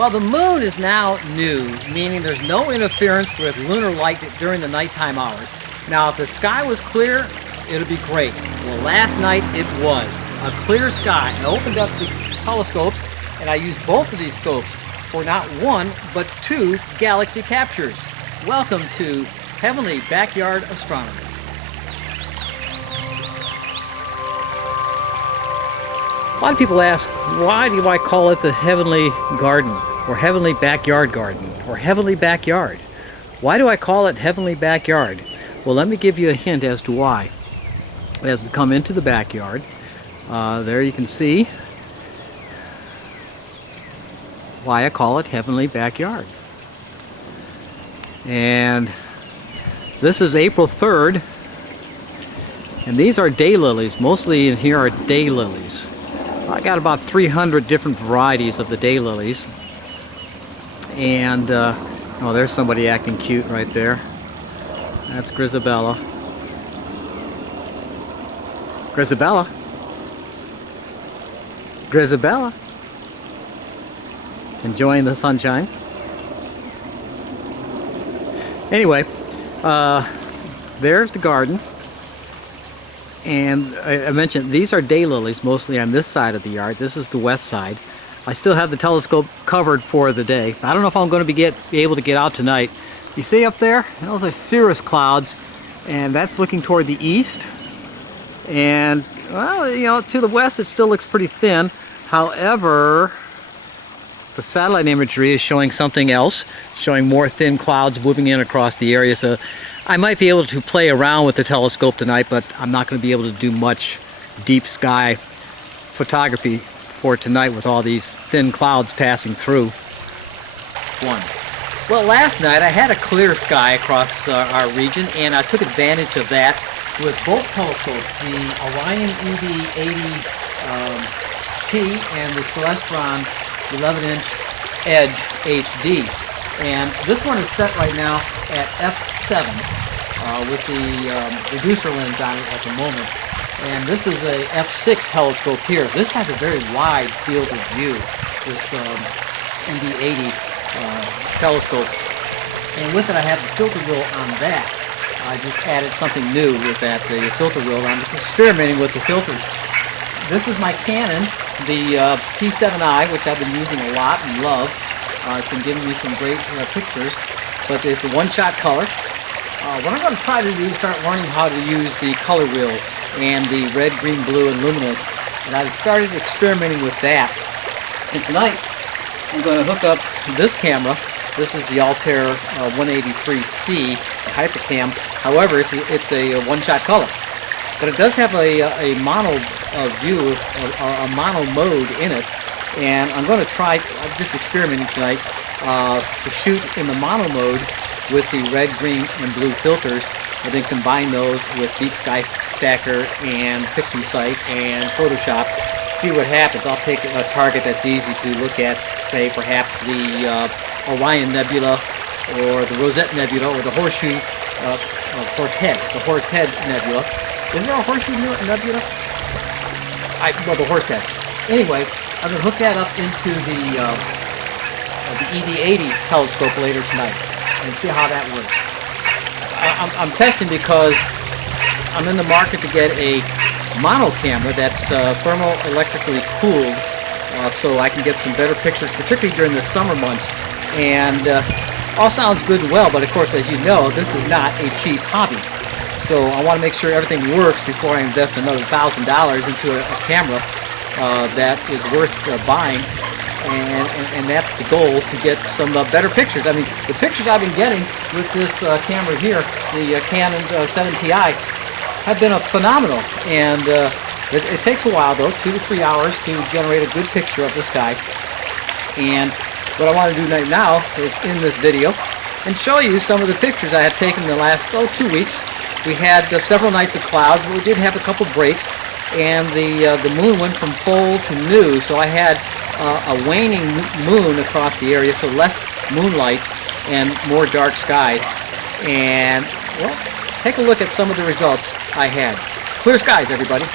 Well, the moon is now new, meaning there's no interference with lunar light during the nighttime hours. Now, if the sky was clear, it'd be great. Well, last night it was a clear sky. I opened up the telescopes and I used both of these scopes for not one, but two galaxy captures. Welcome to Heavenly Backyard Astronomy. A lot of people ask, why do I call it the Heavenly Garden, or Heavenly Backyard Garden, or Heavenly Backyard? Why do I call it Heavenly Backyard? Well, let me give you a hint as to why. As we come into the backyard, there you can see why I call it Heavenly Backyard. And this is April 3rd, and these are daylilies. Mostly in here are daylilies. I got about 300 different varieties of the daylilies. And, oh, there's somebody acting cute right there. That's Grisabella. Grisabella. Grisabella. Enjoying the sunshine. Anyway, there's the garden. And I mentioned these are daylilies, mostly on this side of the yard. This is the west side. I still have the telescope covered for the day. I don't know if I'm going to be able to get out tonight. You see up there? Those are cirrus clouds, and that's looking toward the east. And, well, you know, to the west it still looks pretty thin. However, the satellite imagery is showing something else, showing more thin clouds moving in across the area. So I might be able to play around with the telescope tonight, but I'm not going to be able to do much deep sky photography for tonight with all these thin clouds passing through. Well, last night I had a clear sky across our region, and I took advantage of that with both telescopes, the Orion EDBOT and the Celestron 11-inch Edge HD. And this one is set right now at f7 with the reducer lens on it at the moment. And this is a f6 telescope here. This has a very wide field of view, this ED80 telescope. And with it I have the filter wheel on that. I just added something new with that, the filter wheel. I'm just experimenting with the filters. This is my Canon, the T7i, which I've been using a lot and love. It's been giving me some great pictures, but it's a one-shot color. What I'm going to try to do is start learning how to use the color wheel and the red, green, blue, and luminous. And I've started experimenting with that. And tonight, I'm going to hook up this camera. This is the Altair 183C Hypercam. However, it's a one-shot color. But it does have a mono view, or a mono mode in it. And I'm going to try, I'm just experimenting tonight, to shoot in the mono mode with the red, green, and blue filters, and then combine those with Deep Sky Stacker and PixInsight and Photoshop. See what happens. I'll take a target that's easy to look at, say perhaps the Orion Nebula, or the Rosette Nebula, or the Horseshoe, the Horsehead Nebula. Is there a Horseshoe Nebula? Well, the Horsehead. Anyway, I'm going to hook that up into the ED80 telescope later tonight and see how that works. I'm testing because I'm in the market to get a mono camera that's thermoelectrically cooled, so I can get some better pictures, particularly during the summer months. And all sounds good and well, but of course, as you know, this is not a cheap hobby. So I want to make sure everything works before I invest another $1,000 into a camera that is worth buying. And that's the goal, to get some better pictures. I mean, the pictures I've been getting with this camera here, the Canon 7Ti, have been phenomenal. And it takes a while, though, 2 to 3 hours to generate a good picture of the sky. And what I want to do right now is in this video and show you some of the pictures I have taken in the last 2 weeks. We had several nights of clouds, but we did have a couple breaks. And the moon went from full to new, so I had a waning moon across the area, so less moonlight and more dark skies. And, well, take a look at some of the results I had. Clear skies, everybody.